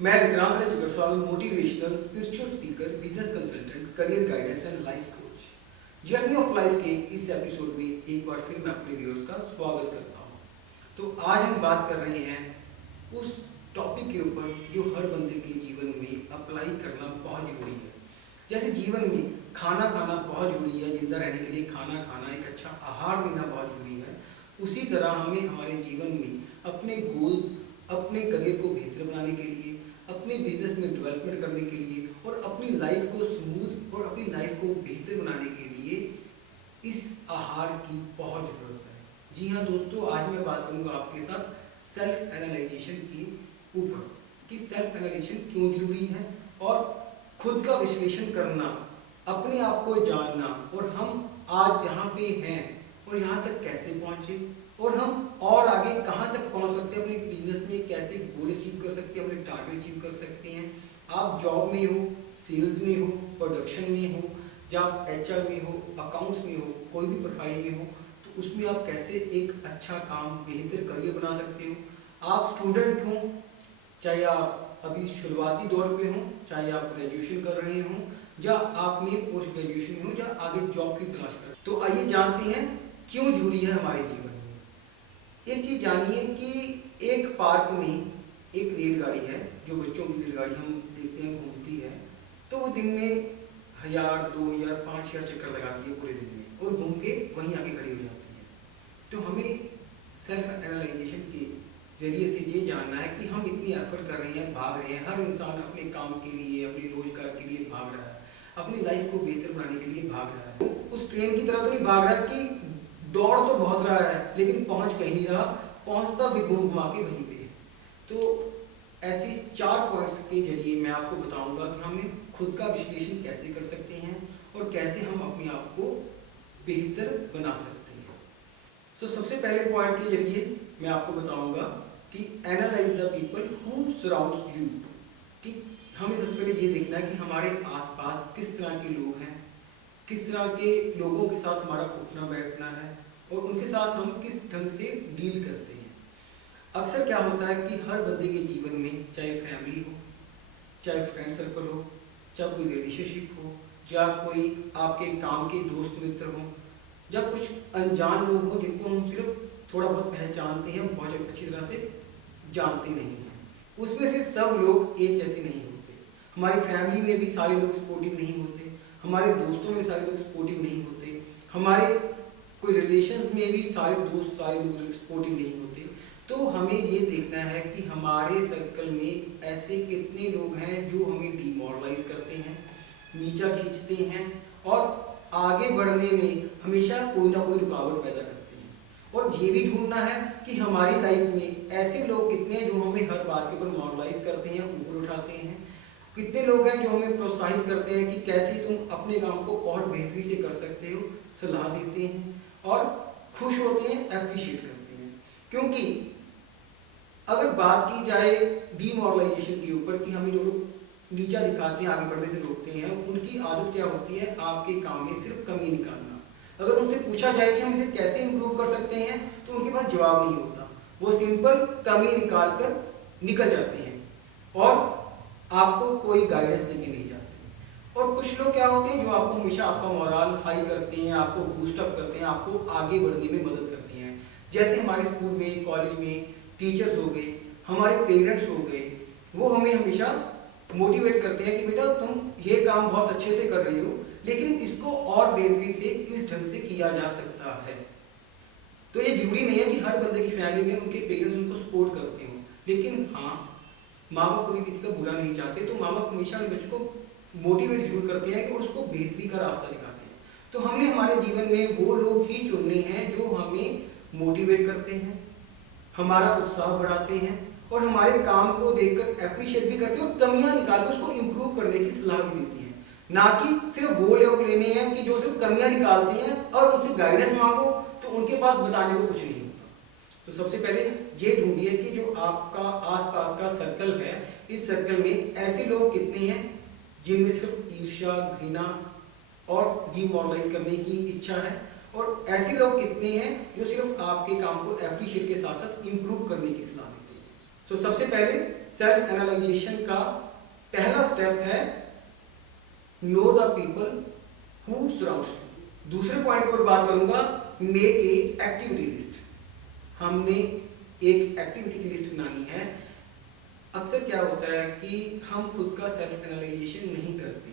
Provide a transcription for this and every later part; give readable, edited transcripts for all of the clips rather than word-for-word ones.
मैं Vikrant Rajgarsal, motivational spiritual speaker, business consultant, career guidance and life coach. Journey of life के इस episode में एक बार फिर मैं अपने व्यूअर्स का स्वागत करता हूँ। तो आज हम बात कर रहे हैं उस टॉपिक के ऊपर जो हर बंदे के जीवन में अप्लाई करना बहुत जरूरी है। जैसे जीवन में खाना खाना बहुत जरूरी है, जिंदा रहने के लिए खाना खाना, एक अच्छा आहार लेना बहुत जरूरी है, उसी तरह हमें हमारे जीवन में अपने गोल्स, अपने करियर को बेहतर बनाने के लिए, अपने बिजनेस में डेवलपमेंट करने के लिए और अपनी लाइफ को स्मूथ और अपनी लाइफ को बेहतर बनाने के लिए इस आहार की बहुत ज़रूरत है। जी हाँ दोस्तों, आज मैं बात करूंगा आपके साथ सेल्फ एनालाइजेशन के ऊपर कि सेल्फ एनालाइजेशन क्यों जरूरी है और खुद का विश्लेषण करना, अपने आप को जानना और हम आज जहाँ पे हैं और यहाँ तक कैसे पहुँचे और हम और आगे कहाँ तक पहुँच सकते हैं, अपने बिजनेस में कैसे गोल अचीव कर सकते हैं, अपने टारगेट अचीव कर सकते हैं। आप जॉब में हो, सेल्स में हो, प्रोडक्शन में हो, या आप एचआर में हो, अकाउंट्स में हो, कोई भी प्रोफाइल में हो, तो उसमें आप कैसे एक अच्छा काम, बेहतर करियर बना सकते हो। आप स्टूडेंट हो, चाहे आप अभी शुरुआती दौर पे हो, चाहे आप ग्रेजुएशन कर रहे हो, या आपने पोस्ट ग्रेजुएशन में हो, या आगे जॉब की तलाश कर। तो आइए जानते हैं क्यों जरूरी है हमारे जीवन में। एक चीज जानिए कि एक पार्क में एक रेलगाड़ी है, जो बच्चों की रेलगाड़ी हम देखते हैं घूमती है, तो वो दिन में 1000, 2000, 5000 चक्कर लगाती है पूरे दिन में और घूम के वहीं आके खड़ी हो जाती है। तो हमें सेल्फ एनालाइजेशन के जरिए से ये जानना है कि हम इतनी एफर्ट कर रहे हैं, भाग रहे हैं, हर इंसान अपने काम के लिए, अपने रोजगार के लिए भाग रहा है, अपनी लाइफ को बेहतर बनाने के लिए भाग रहा है। उस ट्रेन की तरह तो नहीं भाग रहा है कि दौड़ तो बहुत रहा है लेकिन पहुंच कहीं नहीं रहा, पहुंचता भी घूम घुमा के वहीं पे। तो ऐसी 4 पॉइंट्स के जरिए मैं आपको बताऊंगा कि हमें खुद का विश्लेषण कैसे कर सकते हैं और कैसे हम अपने आप को बेहतर बना सकते हैं। सबसे पहले पॉइंट के जरिए मैं आपको बताऊंगा कि analyse the people who surrounds you, कि हमें सबसे पहले ये देखना है कि हमारे आसपास किस तरह के लोग हैं, किस तरह के लोगों के साथ हमारा उठना बैठना है और उनके साथ हम किस ढंग से डील करते हैं। अक्सर क्या होता है कि हर बंदे के जीवन में, चाहे फैमिली हो, चाहे फ्रेंड सर्कल हो, चाहे कोई रिलेशनशिप हो, या कोई आपके काम के दोस्त मित्र हो, या कुछ अनजान लोग हो जिनको हम सिर्फ थोड़ा बहुत पहचानते हैं, बहुत अच्छी तरह से जानते नहीं हैं, उसमें से सब लोग एक जैसे नहीं होते। हमारी फैमिली में भी सारे लोग सपोर्टिव नहीं होते, हमारे दोस्तों में सारे लोग सपोर्टिव नहीं होते, हमारे कोई रिलेशंस में भी सारे दोस्त, सारे लोग सपोर्टिव नहीं होते। तो हमें ये देखना है कि हमारे सर्कल में ऐसे कितने लोग हैं जो हमें डिमोरलाइज करते हैं, नीचा खींचते हैं और आगे बढ़ने में हमेशा कोई ना कोई रुकावट पैदा करते हैं। और ये भी ढूंढना है कि हमारी लाइफ में ऐसे लोग कितने हैं जो हमें हर बात के ऊपर मॉरलाइज करते हैं, ऊपर उठाते हैं, कितने लोग हैं जो हमें प्रोत्साहित करते हैं कि कैसे तुम अपने काम को और बेहतरी से कर सकते हो, सलाह देते हैं और खुश होते हैं, अप्रिशिएट करते हैं। क्योंकि अगर बात की जाए डीमोरलाइजेशन के ऊपर कि हमें जो लोग नीचा दिखाते हैं, आगे बढ़ने से रोकते हैं, उनकी आदत क्या होती है, आपके काम में सिर्फ कमी निकालना। अगर उनसे पूछा जाए कि हम इसे कैसे इंप्रूव कर सकते हैं तो उनके पास जवाब नहीं होता, वो सिंपल कमी निकाल कर निकल जाते हैं और आपको कोई गाइडेंस देके नहीं जाते। और कुछ लोग क्या होते हैं जो आपको हमेशा आपका मोरल हाई करते हैं, आपको बूस्टअप करते हैं, आपको आगे बढ़ने में मदद करते हैं। जैसे हमारे स्कूल में, कॉलेज में टीचर्स हो गए, हमारे पेरेंट्स हो गए, वो हमें हमेशा मोटिवेट करते हैं कि बेटा तुम ये काम बहुत अच्छे से कर रहे हो, लेकिन इसको और बेहतरी से इस ढंग से किया जा सकता है। तो ये जरूरी नहीं है कि हर बंदे की फैमिली में उनके पेरेंट्स उनको सपोर्ट करते हो, लेकिन हाँ, माँ बाप कभी किसी का बुरा नहीं चाहते, तो माँ बाप हमेशा अपने बच्चों को मोटिवेट जरूर करते हैं और उसको बेहतरी का रास्ता दिखाते हैं। तो हमने हमारे जीवन में वो लोग ही चुनने हैं जो हमें मोटिवेट करते हैं, हमारा उत्साह बढ़ाते हैं और हमारे काम को देखकर अप्रिशिएट भी करते हैं और कमियां निकालकर उसको इम्प्रूव करने की सलाह भी देती हैं। ना कि सिर्फ वो लोग लेने हैं कि जो सिर्फ कमियां निकालते हैं और उनसे गाइडेंस मांगो तो उनके पास बताने को कुछ नहीं होता। तो सबसे पहले ये ढूंढिए कि जो आपका आसपास का सर्कल है, इस सर्कल में ऐसे लोग कितने हैं जिनमें सिर्फ ईर्ष्या, घृणा और डिमोरलाइज करने की इच्छा है, और ऐसे लोग कितने हैं जो सिर्फ आपके काम को एप्रिशिएट के साथ साथ इम्प्रूव करने की सलाह देते हैं। तो सबसे पहले सेल्फ एनालाइजेशन का पहला स्टेप है know the people who surrounds you. दूसरे पॉइंट की ओर बात करूंगा, मेक ए एक्टिविटी लिस्ट। हमने एक एक्टिविटी की लिस्ट बनानी है। अक्सर क्या होता है कि हम खुद का सेल्फ एनालाइजेशन नहीं करते।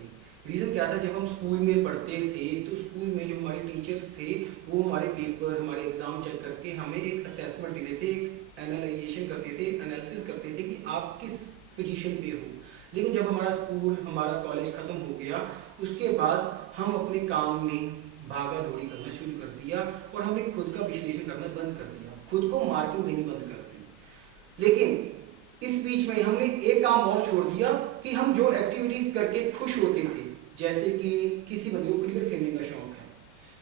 रीज़न क्या था, जब हम स्कूल में पढ़ते थे तो स्कूल में जो हमारे टीचर्स थे वो हमारे पेपर, हमारे एग्जाम चेक करके हमें एक असेसमेंट देते थे, एक एनालाइजेशन करते थे, एनालिसिस करते थे कि आप किस पोजीशन पे हो। लेकिन जब हमारा स्कूल, हमारा कॉलेज ख़त्म हो गया, उसके बाद हम अपने काम में भागा दौड़ी करना शुरू कर दिया और हमने खुद का विश्लेषण करना बंद कर दिया, खुद को मार्किंग देनी बंद कर दी। लेकिन इस बीच में हमने एक काम और छोड़ दिया कि हम जो एक्टिविटीज़ करके खुश होते थे, जैसे कि किसी बंदे को क्रिकेट खेलने का शौक है,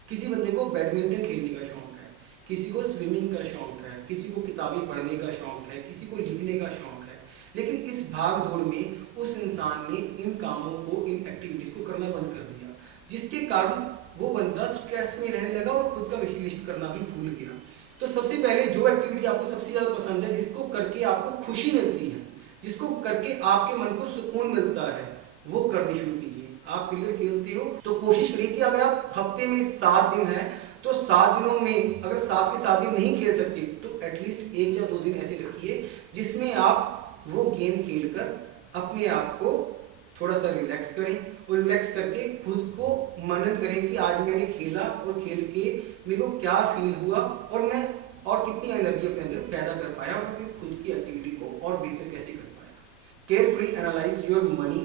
किसी बंदे को बैडमिंटन खेलने का शौक है, किसी को स्विमिंग का शौक है, किसी को किताबें पढ़ने का शौक है, किसी को लिखने का शौक है। लेकिन इस भाग दौड़ में उस इंसान ने इन कामों को, इन एक्टिविटीज़ को करना बंद कर दिया, जिसके कारण वो बंदा स्ट्रेस में रहने लगा और खुद का विश्लेषण करना भी भूल गया। तो सबसे पहले जो एक्टिविटी आपको सबसे ज़्यादा पसंद है, जिसको करके आपको खुशी मिलती है, जिसको करके आपके मन को सुकून मिलता है, वो करनी शुरू कीजिए। आप क्रिकेट खेलते हो तो कोशिश करिए कि अगर आप हफ्ते में 7 दिन हैं तो 7 दिनों में अगर 7 के 7 दिन नहीं खेल सकते तो एटलीस्ट 1 या 2 दिन ऐसे रखिए जिसमें आप वो गेम खेलकर अपने आप को थोड़ा सा रिलैक्स करें और रिलैक्स करके खुद को मनन करें कि आज मैंने खेला और खेल के मेरे को क्या फील हुआ और मैं और कितनी एनर्जी अपने अंदर पैदा कर पाया और अपनी खुद की एक्टिविटी को और बेहतर कैसे कर पाया। Carefully analyse your money,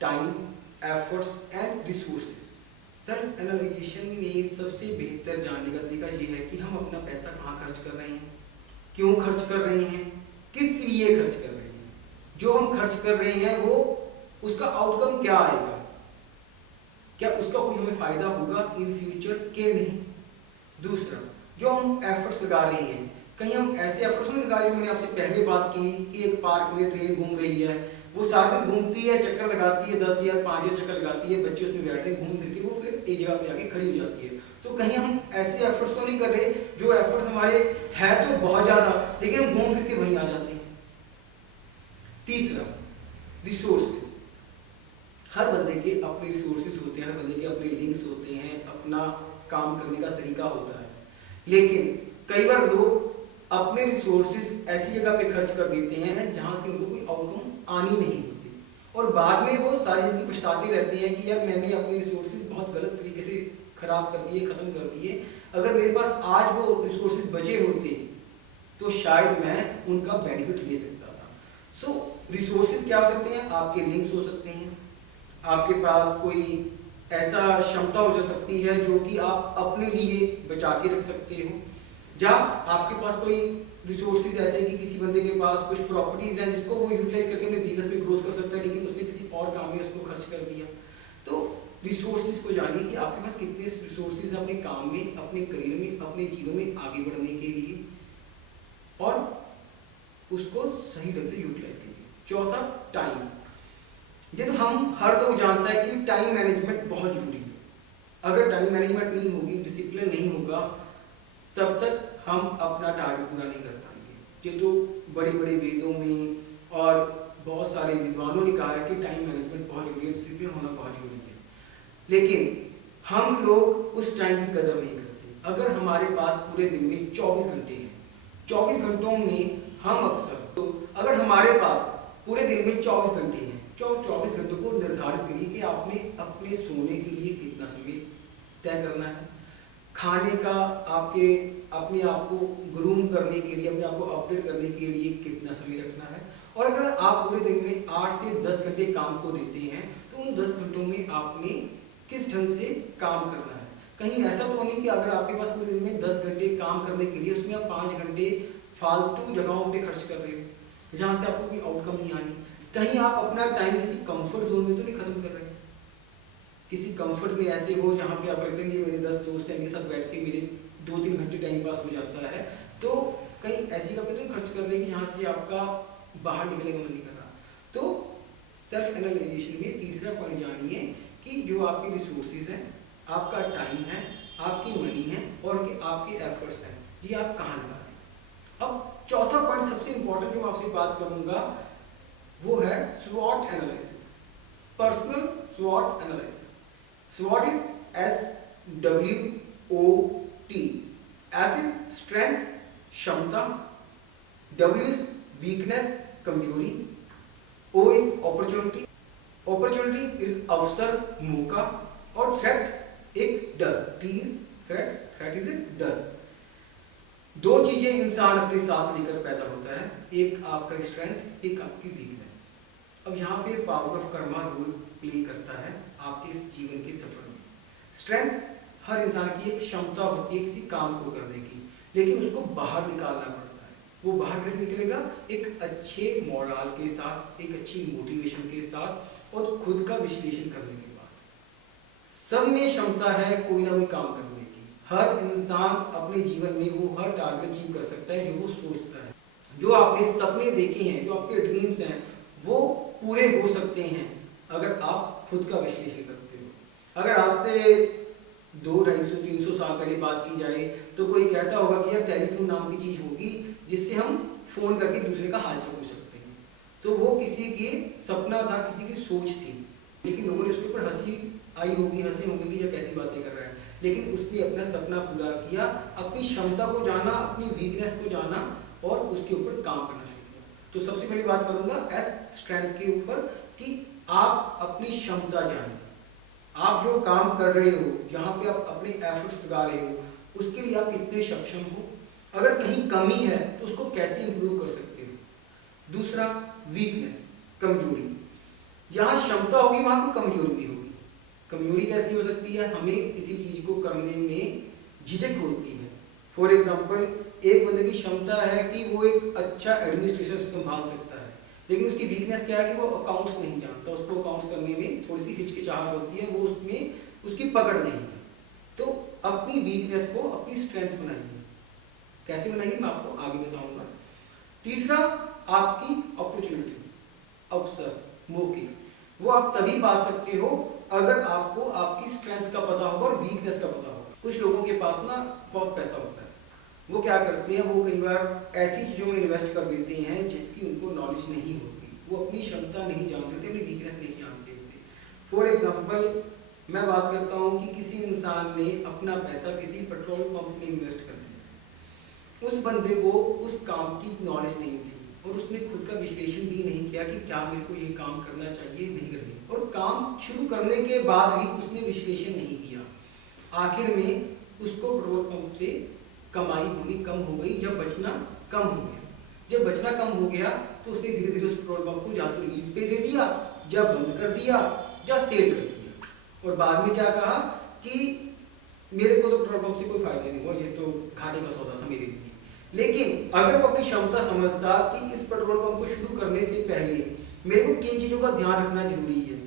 time, efforts and resources. Self analysation में सबसे बेहतर जानने का तरीका ये है कि हम अपना पैसा कहाँ खर्च कर रहे हैं, क्यों खर्च कर रहे हैं, किस लिए खर्च कर रहे हैं, जो हम खर्च कर रहे हैं वो उसका आउटकम क्या आएगा, क्या उसका कोई हमें फायदा होगा इन फ्यूचर के नहीं। दूसरा, जो हम एफर्ट्स लगा रहे हैं, कहीं हम ऐसे एफर्ट्स नहीं लगा रहे हैं, मैंने आपसे पहले बात की कि एक पार्क में ट्रेन घूम रही है, वो सारा दिन घूमती है, चक्कर लगाती है, 10 या 5 चक्कर लगाती है, बच्चे उसमें बैठते हैं, घूम फिर के वो फिर एक जगह पे आके खड़ी हो जाती है। तो कहीं हम ऐसे एफर्ट्स तो नहीं कर रहे जो एफर्ट्स हमारे है तो बहुत ज़्यादा, लेकिन हम घूम फिर के वहीं आ जाते हैं। तीसरा, रिसोर्सेज। हर बंदे के अपने रिसोर्सेज होते हैं, हर बंदे के अपने लिंक्स होते हैं, अपना काम करने का तरीका होता है। लेकिन कई बार लोग अपने रिसोर्सेज ऐसी जगह पे खर्च कर देते हैं जहां से उनको कोई आउटकम आनी नहीं होती और बाद में वो सारी जिंदगी पछताते रहते हैं कि यार मैंने अपने रिसोर्सेज बहुत गलत तरीके से खराब कर दिए, खत्म कर दिए। अगर मेरे पास आज वो रिसोर्सेज बचे होते तो शायद मैं उनका बेनिफिट ले सकता था। सो रिसोर्सेज क्या हो सकते हैं? आपके लिंक्स हो सकते हैं, आपके पास कोई ऐसा क्षमता हो सकती है जो कि आप अपने लिए बचा के रख सकते हो, या आपके पास कोई रिसोर्सेज ऐसे कि किसी बंदे के पास कुछ प्रॉपर्टीज हैं जिसको वो यूटिलाइज करके अपने बिजनेस में ग्रोथ कर सकता है, लेकिन उसने किसी और काम में उसको खर्च कर दिया। तो रिसोर्सेज को जानिए कि आपके पास कितने रिसोर्सेज अपने काम में, अपने करियर में, अपने जीवन में आगे बढ़ने के लिए, और उसको सही ढंग से यूटिलाइज कीजिए। चौथा, टाइम। ये तो हम हर लोग जानता है कि टाइम मैनेजमेंट बहुत जरूरी है। अगर टाइम मैनेजमेंट नहीं होगी, डिसिप्लिन नहीं होगा, तब तक हम अपना टारगेट पूरा नहीं कर पाएंगे। ये तो बड़े बड़े वेदों में और बहुत सारे विद्वानों ने कहा है कि टाइम मैनेजमेंट बहुत जरूरी है, डिसिप्लिन होना बहुत जरूरी है। लेकिन हम लोग उस टाइम की कदर नहीं करते। अगर हमारे पास पूरे दिन में 24 घंटे हैं, 24 घंटों में हम अक्सर, तो अगर हमारे पास पूरे दिन में 24 घंटे हैं, 24 घंटों को निर्धारित करिए कि आपने अपने सोने के लिए कितना समय तय करना है, खाने का आपके अपने आप को ग्रूम करने के लिए, अपने आप को अपडेट करने के लिए कितना समय रखना है। और अगर आप पूरे दिन में 8 से 10 घंटे काम को देते हैं तो उन 10 घंटों में आपने किस ढंग से काम करना है। कहीं ऐसा तो नहीं कि अगर आपके पास पूरे दिन में 10 घंटे काम करने के लिए उसमें आप 5 घंटे फालतू जगहों पे खर्च कर रहे हो जहाँ से आपको कोई आउटकम नहीं आनी। कहीं आप अपना टाइम किसी कंफर्ट जोन में तो नहीं खत्म कर रहे हैं, किसी कंफर्ट में ऐसे हो जहाँ पे आप लगते हैं कि मेरे 10 दोस्त हैं, इनके साथ बैठ के मेरे 2-3 घंटे टाइम पास हो जाता है। तो कहीं ऐसी जगह पे तो खर्च कर रहे हैं कि जहाँ से आपका बाहर निकलने का मन नहीं कर रहा। तो सेल्फ एनालाइजेशन में तीसरा पॉइंट जानिए कि जो आपके रिसोर्सेज हैं, आपका टाइम है, आपकी मनी है और आपके एफर्ट्स हैं, ये आप कहाँ लगा रहे हैं। अब चौथा पॉइंट सबसे इंपॉर्टेंट जो मैं आपसे बात करूंगा वो है स्वॉट analysis, personal स्वॉट analysis. स्वॉट is SWOT। S is strength क्षमता, W इज वीकनेस कमजोरी, O is opportunity, opportunity is अवसर मौका, और थ्रेट एक डर, T is threat, threat is a डर। दो चीजें इंसान अपने साथ लेकर पैदा होता है, एक आपका स्ट्रेंथ, एक आपकी वीकनेस। अब यहाँ पे power of karma role play करता है आपके इस जीवन के सफर में। स्ट्रेंथ हर इंसान की एक क्षमता होती है किसी काम को करने की, लेकिन उसको बाहर निकालना पड़ता है। वो बाहर कैसे निकलेगा? एक अच्छे मोरल के साथ, एक अच्छी मोटिवेशन के साथ, और खुद का विश्लेषण करने के बाद। सब में क्षमता है कोई ना कोई काम करने की। हर इंसान अपने जीवन में वो हर टारगेट अचीव कर सकता है जो वो सोचता है। जो आपने सपने देखे हैं, जो आपके ड्रीम्स हैं, वो पूरे हो सकते हैं अगर आप खुद का विश्लेषण करते हो। अगर आज से 200-250-300 साल पहले बात की जाए तो कोई कहता होगा कि यार टेलीफोन नाम की चीज होगी जिससे हम फोन करके दूसरे का हाल चाल पूछ सकते हैं। तो वो किसी की सपना था, किसी की सोच थी, लेकिन लोगों ने उसके ऊपर हंसी आई होगी, हंसे होंगे कि ये कैसी बातें कर रहा है। लेकिन उसने अपना सपना पूरा किया, अपनी क्षमता को जाना, अपनी वीकनेस को जाना, और उसके ऊपर काम करना शुरू किया। तो सबसे पहले बात करूंगा एस स्ट्रेंथ के ऊपर कि आप अपनी क्षमता जानिए। आप जो काम कर रहे हो, जहां पे आप अपने एफर्ट्स लगा रहे हो, उसके लिए आप कितने सक्षम हो। अगर कहीं कमी है तो उसको कैसे इंप्रूव कर सकते हो। दूसरा वीकनेस, कमजोरी। जहां क्षमता होगी वहां कोई कमजोरी भी होगी। कमजोरी कैसी हो सकती है? हमें किसी चीज को करने में झिझक होती है। फॉर एग्जाम्पल, एक बंदे की क्षमता है कि वो एक अच्छा एडमिनिस्ट्रेशन संभाल सकता है, लेकिन उसकी वीकनेस क्या है कि वो अकाउंट्स नहीं जानता, उसको अकाउंट्स करने में थोड़ी सी हिचकिचाहट होती है, वो उसमें उसकी पकड़ नहीं है। तो अपनी वीकनेस को अपनी स्ट्रेंथ बनाइए। कैसे बनाइए मैं आपको आगे बताऊंगा। तीसरा, आपकी अपॉर्चुनिटी, अवसर, मौके, वो आप तभी पा सकते हो अगर आपको आपकी स्ट्रेंथ का पता होगा और वीकनेस का पता होगा। कुछ लोगों के पास ना बहुत पैसा होता है, वो क्या करते हैं, वो कई बार ऐसी चीजों में इन्वेस्ट कर देते हैं जिसकी उनको नॉलेज नहीं होती, वो अपनी क्षमता नहीं जानते होते, अपनी वीकनेस नहीं जानते होते। फॉर एग्जाम्पल, मैं बात करता हूँ कि किसी इंसान ने अपना पैसा किसी पेट्रोल पंप में इन्वेस्ट कर दिया। उस बंदे को उस काम की नॉलेज नहीं थी, और उसने खुद का विश्लेषण भी नहीं किया कि क्या मेरे को ये काम करना चाहिए, नहीं करना, और काम शुरू करने के बाद भी उसने विश्लेषण नहीं किया। आखिर में उसको पेट्रोल पंप से कमाई होनी कम हो गई, जब बचना कम हो गया। जब बचना कम हो गया तो उसने धीरे धीरे उस पेट्रोल पंप को या तो लीज पे दे दिया, या बंद कर दिया, या सेल कर दिया, और बाद में क्या कहा कि मेरे को तो पेट्रोल पंप से कोई फायदा नहीं हुआ, ये तो घाटे का सौदा था मेरे लिए। लेकिन अगर वो अपनी क्षमता समझता कि इस पेट्रोल पंप को शुरू करने से पहले मेरे को किन चीजों का ध्यान रखना जरूरी है,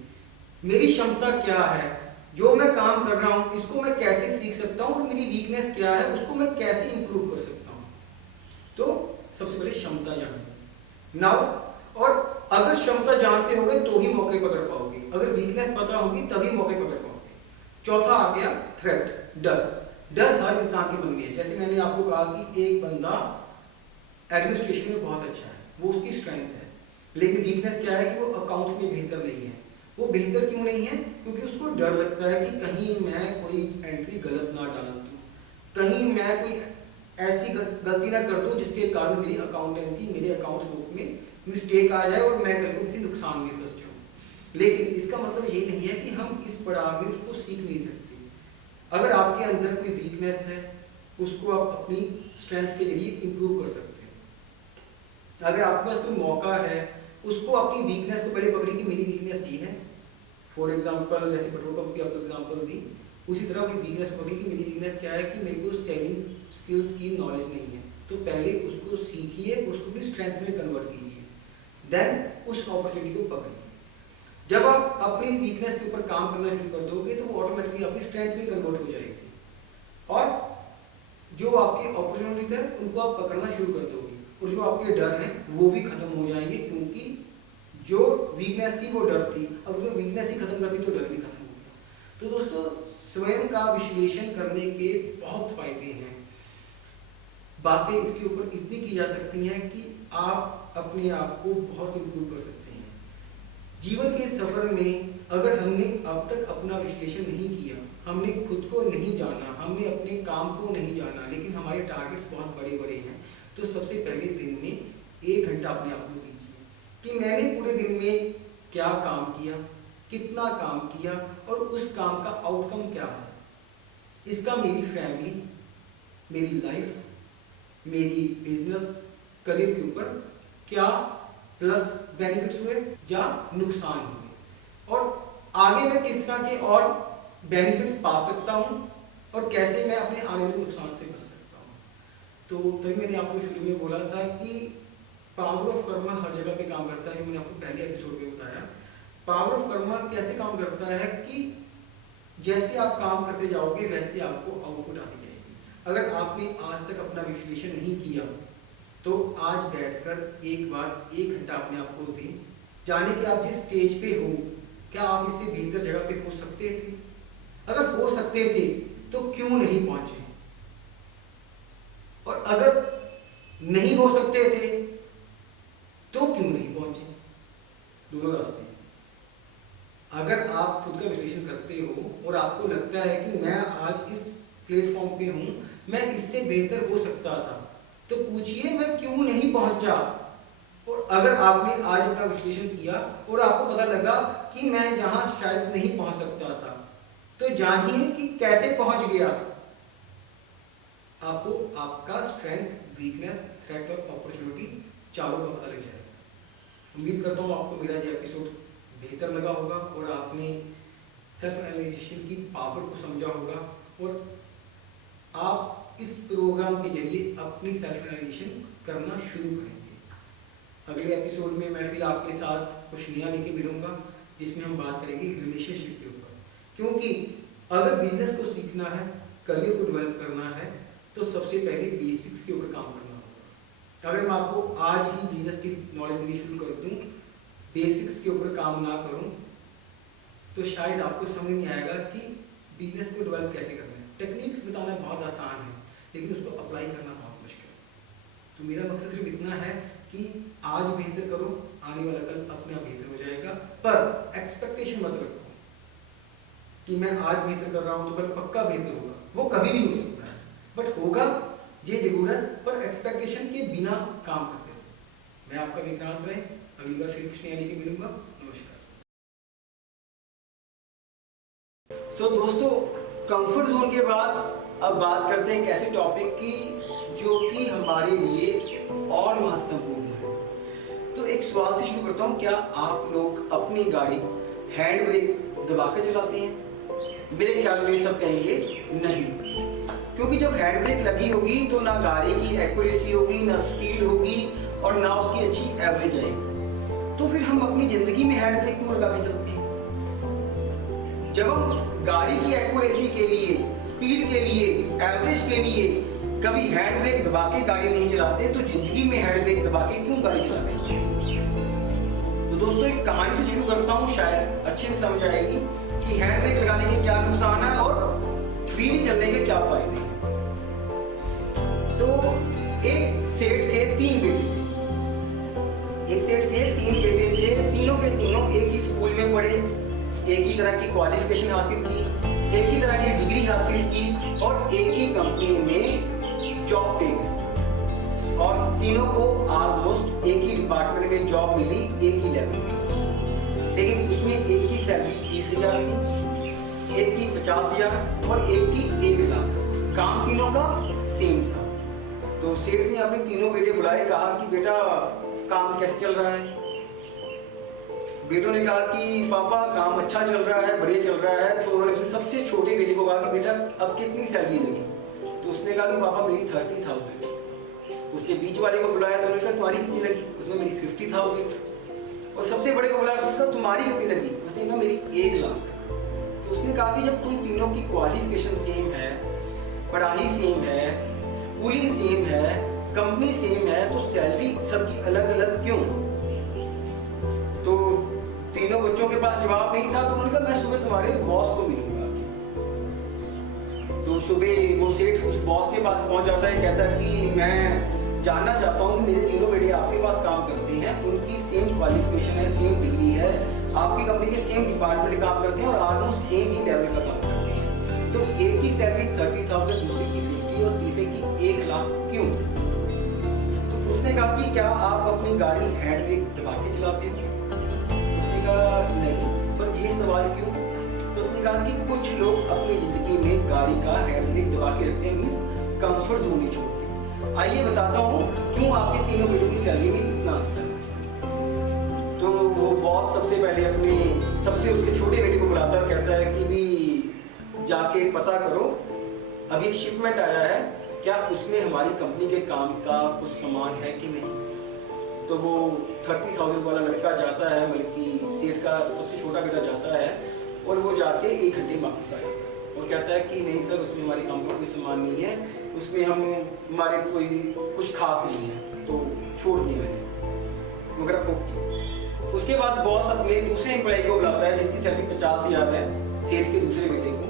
मेरी क्षमता क्या है, जो मैं काम कर रहा हूं इसको मैं कैसे सीख सकता हूं, और मेरी वीकनेस क्या है उसको मैं कैसे इंप्रूव कर सकता हूं। तो सबसे पहले क्षमता जानिए नाउ। और अगर क्षमता जानते होगे तो ही मौके पकड़ पाओगे, अगर वीकनेस पता होगी तभी मौके पकड़ पाओगे। चौथा आ गया थ्रेट, डर। डर हर इंसान के मन में है। जैसे मैंने आपको कहा कि एक बंदा एडमिनिस्ट्रेशन में बहुत अच्छा है, वो उसकी स्ट्रेंथ है, लेकिन वीकनेस क्या है कि वो अकाउंट्स में बेहतर नहीं है। वो बेहतर क्यों नहीं है? क्योंकि उसको डर लगता है कि कहीं मैं कोई एंट्री गलत ना डाल दूं, कहीं मैं कोई ऐसी गलती ना कर दूं जिसके कारण मेरी अकाउंटेंसी, मेरे अकाउंट बुक में मिस्टेक आ जाए और मैं कल को किसी नुकसान में फंस जाऊं। लेकिन इसका मतलब ये नहीं है कि हम इस पड़ाव में उसको सीख नहीं सकते। अगर आपके अंदर कोई वीकनेस है उसको आप अपनी स्ट्रेंथ के जरिए इंप्रूव कर सकते हैं। अगर आपके पास कोई मौका है उसको अपनी वीकनेस को पहले पकड़िए कि मेरी वीकनेस ये है। फॉर एग्जांपल, जैसे पेट्रोल पंप की आपको एग्जांपल दी, उसी तरह अपनी वीकनेस पकड़िए कि मेरी वीकनेस क्या है कि मेरे को सेलिंग स्किल्स की नॉलेज नहीं है। तो पहले उसको सीखिए, उसको अपनी स्ट्रेंथ में कन्वर्ट कीजिए, देन उस अपॉर्चुनिटी को पकड़िए। जब आप अपनी वीकनेस के ऊपर काम करना शुरू कर दोगे तो वो ऑटोमेटिकली आपकी स्ट्रेंथ में कन्वर्ट हो जाएगी, और जो आपकी अपॉर्चुनिटीज है उनको आप पकड़ना शुरू कर दोगे, और जो आपके डर हैं वो भी खत्म हो जाएंगे, क्योंकि जो वीकनेस थी वो डर थी, अब जो वीकनेस ही खत्म कर दी तो डर भी खत्म हो गया। तो दोस्तों, स्वयं का विश्लेषण करने के बहुत फायदे हैं। बातें इसके ऊपर इतनी की जा सकती हैं कि आप अपने आप को बहुत इम्प्रूव कर सकते हैं। जीवन के सफर में अगर हमने अब तक अपना विश्लेषण नहीं किया, हमने खुद को नहीं जाना, हमने अपने काम को नहीं जाना, लेकिन हमारे टारगेट्स बहुत बड़े बड़े हैं, तो सबसे पहले दिन में 1 घंटा अपने आप को दीजिए कि मैंने पूरे दिन में क्या काम किया, कितना काम किया और उस काम का आउटकम क्या है। इसका मेरी फैमिली, मेरी लाइफ, मेरी बिजनेस, करियर के ऊपर क्या प्लस बेनिफिट्स हुए या नुकसान हुए, और आगे मैं किस तरह के और बेनिफिट्स पा सकता हूँ और कैसे मैं अपने आने वाले नुकसान से बच सकता हूँ। तो तभी मैंने आपको शुरू में बोला था कि पावर ऑफ कर्मा हर जगह पे काम करता है। मैंने आपको पहले एपिसोड में बताया पावर ऑफ कर्मा कैसे काम करता है कि जैसे आप काम करते जाओगे वैसे आपको आउटपुट आती जाएगी। अगर आपने आज तक अपना विश्लेषण नहीं किया तो आज बैठकर एक बार 1 घंटा अपने आप को दें, जाने कि आप जिस स्टेज पे हो क्या आप इससे बेहतर जगह पे हो सकते थे। अगर हो सकते थे तो क्यों नहीं पहुंचे, और अगर नहीं हो सकते थे तो क्यों नहीं पहुंचे। दोनों रास्ते। अगर आप खुद का विश्लेषण करते हो और आपको लगता है कि मैं आज इस प्लेटफॉर्म पे हूं, मैं इससे बेहतर हो सकता था, तो पूछिए मैं क्यों नहीं पहुंचा। और अगर आपने आज अपना विश्लेषण किया और आपको पता लगा कि मैं यहां शायद नहीं पहुंच सकता था, तो जानिए कि कैसे पहुंच गया। आपको आपका स्ट्रेंथ, वीकनेस, थ्रेट और अपॉर्चुनिटी चारों का पता लग जाएगा। उम्मीद करता हूं आपको मेरा ये एपिसोड बेहतर लगा होगा और आपने सेल्फ एनालाइजेशन की पावर को समझा होगा, और आप इस प्रोग्राम के जरिए अपनी सेल्फ एनालाइजेशन करना शुरू करेंगे। अगले एपिसोड में मैं फिर आपके साथ कुछ नया लेके मिलूंगा, जिसमें हम बात करेंगे रिलेशनशिप के ऊपर। क्योंकि अगर बिजनेस को सीखना है, करियर को डेवलप करना है, तो सबसे पहले बेसिक्स के ऊपर काम करना होगा। अगर मैं आपको आज ही बिजनेस की नॉलेज देनी शुरू कर दूं, बेसिक्स के ऊपर काम ना करूं, तो शायद आपको समझ नहीं आएगा कि बिजनेस को डेवलप कैसे करना है। टेक्निक्स बताना बहुत आसान है, लेकिन उसको अप्लाई करना बहुत मुश्किल है। तो मेरा मकसद सिर्फ इतना है कि आज बेहतर करो, आने वाला कल अपने आप बेहतर हो जाएगा। पर एक्सपेक्टेशन मत रखो कि मैं आज बेहतर कर रहा हूं तो कल पक्का बेहतर होगा। वो कभी भी हो सकता है, बट होगा ये जरूर है, पर एक्सपेक्टेशन के बिना काम करते रहो। मैं आपका विक्रांत रहे, अगली बार फिर कुछ नया लेके मिलूंगा। नमस्कार। सो दोस्तों, कंफर्ट जोन के बाद अब बात करते हैं एक ऐसे टॉपिक की जो कि हमारे लिए और महत्वपूर्ण है। तो एक सवाल से शुरू करता हूँ, क्या आप लोग अपनी गाड़ी हैंड ब्रेक दबा के चलाते हैं? मेरे ख्याल में सब कहेंगे नहीं, क्योंकि जब हैंड ब्रेक लगी होगी तो ना गाड़ी की एक्यूरेसी होगी, ना स्पीड होगी और ना उसकी अच्छी एवरेज आएगी। तो फिर हम अपनी जिंदगी में हैंड ब्रेक क्यों लगा के चलते हैं? जब हम गाड़ी की एक्यूरेसी के लिए, स्पीड के लिए, एवरेज के लिए कभी हैंड ब्रेक दबा के गाड़ी नहीं चलाते, तो जिंदगी में हैंड ब्रेक दबा के क्यों गाड़ी चला रहे हैं? तो दोस्तों, एक कहानी से शुरू करता हूँ, शायद अच्छे से समझ आएगी कि हैंड ब्रेक लगाने के क्या नुकसान है और फ्रीली चलने के क्या फायदे हैं। तो एक सेठ के 3 बेटे थे। एक सेठ के 3 बेटे थे, तीनों के तीनों एक ही स्कूल में पढ़े, एक ही तरह की क्वालिफिकेशन हासिल की, एक ही तरह की डिग्री हासिल की और एक ही कंपनी में जॉब पे गए, और तीनों को ऑलमोस्ट एक ही डिपार्टमेंट में जॉब मिली, एक ही लेवल में। लेकिन उसमें एक की सैलरी 30,000 थी, एक की 50,000 और एक की 1 लाख। काम तीनों का सेम था। तो सेठ ने अपने तीनों बेटे बुलाए, कहा कि बेटा काम कैसे चल रहा है? बेटों ने कहा कि पापा काम अच्छा चल रहा है, बढ़िया चल रहा है। तो उन्होंने अपने सबसे छोटे बेटे को कहा कि बेटा अब कितनी सैलरी लगी? तो उसने कहा कि पापा मेरी 30,000। उसके बीच वाले को बुलाया तो उन्होंने कहा तुम्हारी कितनी लगी? उसने मेरी 50,000। और सबसे बड़े को बुलाया, उसने कहा तुम्हारी कितनी लगी? उसने कहा मेरी 1 लाख। तो उसने कहा कि जब तुम तीनों की क्वालिफिकेशन सेम है, पढ़ाई सेम है, स्कूलिंग सेम है, कंपनी सेम है, तो सैलरी सबकी अलग अलग क्यों? तो तीनों बच्चों के पास जवाब नहीं था। तो उन्होंने कहा मैं सुबह तुम्हारे बॉस को मिलूंगा। तो सुबह वो सेठ उस बॉस के पास पहुंच जाता है, कहता है कि मैं जानना चाहता हूँ कि मेरे तीनों बेटे आपके पास काम करते हैं, उनकी सेम क्वालिफिकेशन है, सेम डिग्री है, आपकी कंपनी के सेम डिपार्टमेंट में काम करते हैं और ऑलमोस्ट सेम ही लेवल का काम करते हैं, तो एक की सैलरी 30,000, दूसरे की 50 और तीसरे की 1 लाख क्यों? तो उसने कहा कि क्या आप अपनी गाड़ी हैंड ब्रेक दबा के चलाते हो? उसने कहा नहीं, पर ये सवाल क्यों? तो उसने कहा कि कुछ लोग अपनी जिंदगी में गाड़ी का हैंड ब्रेक दबा के रखते हैं, मींस कंफर्ट जोन नहीं छोड़ते। आइए बताता हूँ क्यों आपके तीनों बेटों की सैलरी में इतना अंतर है। तो वो बॉस सबसे पहले अपने सबसे उसके छोटे बेटे को बुलाता है और कहता है कि भी जाके पता करो, अभी एक शिपमेंट आया है, क्या उसमें हमारी कंपनी के काम का कुछ सामान है कि नहीं? तो वो 30,000 वाला लड़का जाता है, बल्कि सेठ का सबसे छोटा बेटा जाता है और वो जाके 1 घंटे वापस आ जाता है और कहता है कि नहीं सर, उसमें हमारी कंपनी का कोई सामान नहीं है, उसमें हमारे कोई कुछ खास नहीं है, तो छोड़ दिया मैंने। मगर ओके। उसके बाद बॉस अपने दूसरे एम्प्लॉय को बुलाता है जिसकी सैलरी 50,000 है, सेठ के दूसरे बेटे को।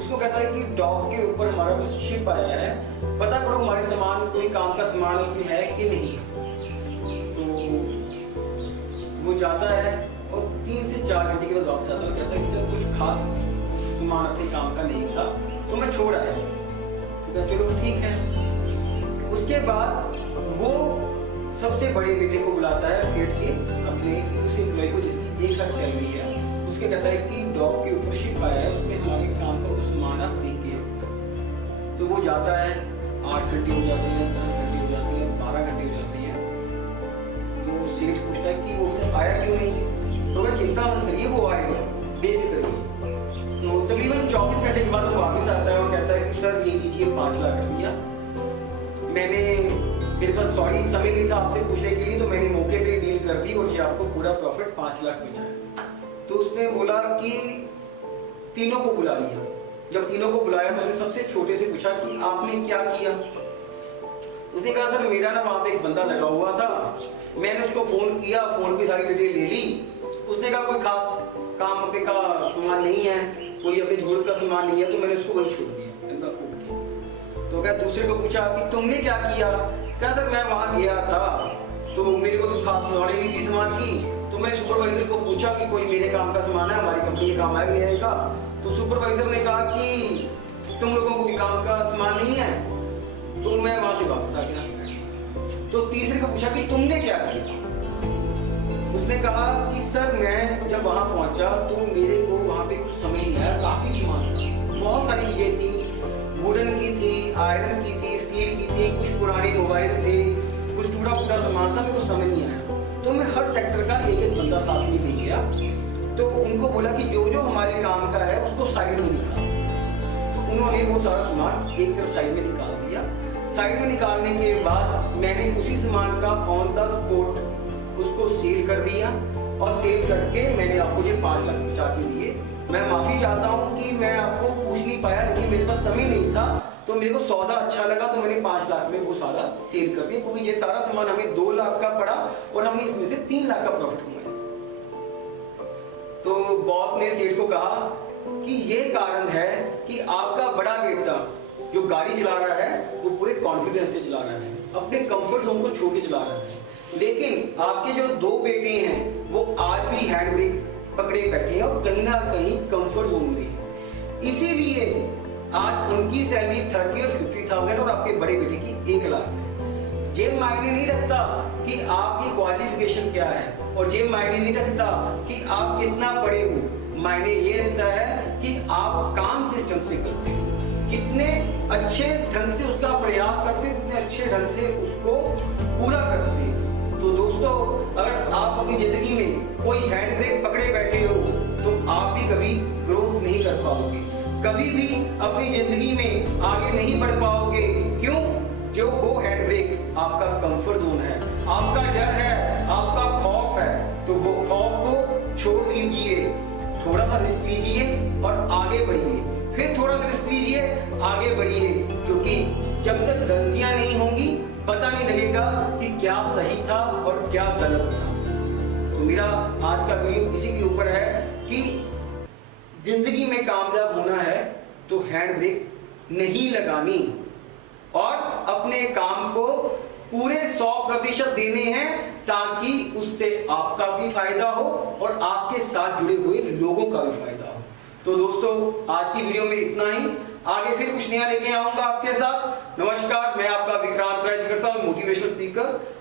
उसको कहता है कि डॉक के ऊपर हमारा कुछ शिप आया है, पता करो हमारे सामान, कोई काम का सामान उसमें है कि नहीं। तो वो जाता है और 3 से 4 घंटे के बाद वापस आता है और कहता है कि सर कुछ खास सामान अपने काम का नहीं था, तो मैं छोड़ आया। तो चलो ठीक है। उसके बाद वो सबसे बड़े बेटे को बुलाता है सेठ के, अपने उस एम्प्लॉय को जिसकी 1 लाख सैलरी है, उसके कहता है कि डॉक के ऊपर शिप आया है, उसमें हमारे काम का कुछ सामान आप देख के। तो वो जाता है, 8 घंटे हो जाते हैं, 10 घंटे हो जाते हैं, 12 घंटे हो जाते हैं। तो सेठ पूछता है कि वो आया क्यों नहीं? तो मैं चिंता मत करिए, वो आएगा, बेफिक्र रहिए। तो तकरीबन 24 घंटे के बाद वो वापस आता है और कहता है कि सर ये लीजिए 5 लाख रुपया, मेरे पास सॉरी समय नहीं था आपसे पूछने के लिए, तो मैंने मौके पे डील कर दी और ये आपको पूरा प्रॉफिट 5 लाख बचा है। तो उसने बोला कि तीनों को बुला लिया। जब तीनों को बुलाया तो उसने सबसे छोटे से पूछा कि आपने क्या किया? उसने कहा सर मेरा ना वहां पे एक बंदा लगा हुआ था, मैंने उसको फोन किया, फोन पे सारी डिटेल ले ली, उसने कहा कोई खास काम पे का सामान नहीं है, कोई अपनी जरूरत का सामान नहीं है, तो मैंने उसको वही छोड़ दिया। तो क्या दूसरे को पूछा कि तुमने क्या किया? क्या सर मैं वहां गया था, तो मेरे को तो खास नॉलेज नहीं थी सामान की, तो मैंने सुपरवाइजर को पूछा कि कोई मेरे काम का सामान है, हमारी कंपनी के काम आएगा नहीं आएगा? तो सुपरवाइजर ने कहा कि तुम लोगों को भी काम का सामान नहीं है, तो मैं वहां से वापस आ गया। तो तीसरे को पूछा कि तुमने क्या किया? उसने कहा कि सर मैं जब वहां पहुंचा तो मेरे को वहां पे कुछ समझ नहीं आया, काफी सामान था, बहुत सारी चीजें थी, वुडन की थी, आयरन की थी, स्टील की थी, कुछ पुराने मोबाइल थे, कुछ टूटा फूटा सामान था, मेरे को समझ नहीं आया। तो मैं हर सेक्टर का एक बंदा साथ में ले गया, तो उनको बोला कि जो जो हमारे काम का है उसको साइड में निकाल। तो उन्होंने वो सारा सामान एक तरफ साइड में निकाल दिया। साइड में निकालने के बाद मैंने उसी सामान का ऑन द स्पॉट उसको सील कर दिया और सेल करके मैंने आपको ये 5 लाख बचा के दिए। मैं माफी चाहता हूँ कि मैं आपको पूछ नहीं पाया, लेकिन मेरे पास समय नहीं था, तो मेरे को सौदा अच्छा लगा तो मैंने 5 लाख में वो सारा सेल कर दिया, क्योंकि ये सारा सामान हमें 2 लाख का पड़ा और हमने इसमें से 3 लाख का प्रॉफिट कमाया। तो बॉस ने सेठ को कहा कि ये कारण है कि आपका बड़ा बेटा जो गाड़ी चला रहा है वो पूरे कॉन्फिडेंस से चला रहा है, अपने कंफर्ट जोन को छोड़ के चला रहा है, लेकिन आपके जो 2 बेटे हैं वो आज भी हैंड ब्रेक पकड़े बैठे हैं और कहीं ना कहीं कंफर्ट जोन में है। इसीलिए आज उनकी सैलरी 30 और 50,000 और आपके बड़े बेटे की 1 लाख है। ये मायने नहीं रखता कि आपकी क्वालिफिकेशन क्या है और ये मायने नहीं रखता कि आप कितना पढ़े हो, मायने ये रखता है कि आप काम किस ढंग से करते हो, कितने अच्छे ढंग से उसका प्रयास करते हो, कितने अच्छे ढंग से उसको पूरा करते हो। तो दोस्तों, अगर आप अपनी जिंदगी में कोई हैंड ब्रेक पकड़े बैठे हो तो आप भी कभी ग्रोथ नहीं कर पाओगे, कभी भी अपनी जिंदगी में आगे नहीं बढ़ पाओगे। क्यों? जो वो हैंड ब्रेक आपका कंफर्ट जोन है, आपका डर है, आपका खौफ है, तो वो खौफ को छोड़ दीजिए, थोड़ा सा रिस्क लीजिए और आगे बढ़िए, फिर थोड़ा सा रिस्क लीजिए, आगे बढ़िए, क्योंकि जब तक गलतियां नहीं होंगी पता नहीं लगेगा कि क्या सही था और क्या गलत था। तो मेरा आज का वीडियो इसी के ऊपर है कि जिंदगी में कामयाब होना है तो हैंड ब्रेक नहीं लगानी और अपने काम को पूरे 100% देने हैं ताकि उससे आपका भी फायदा हो और आपके साथ जुड़े हुए लोगों का भी फायदा हो। तो दोस्तों आज की वीडियो में इतना ही, आगे फिर कुछ नया लेके आऊंगा आपके साथ। नमस्कार, मैं आपका विक्रांत राय जिगरसाल, मोटिवेशनल स्पीकर।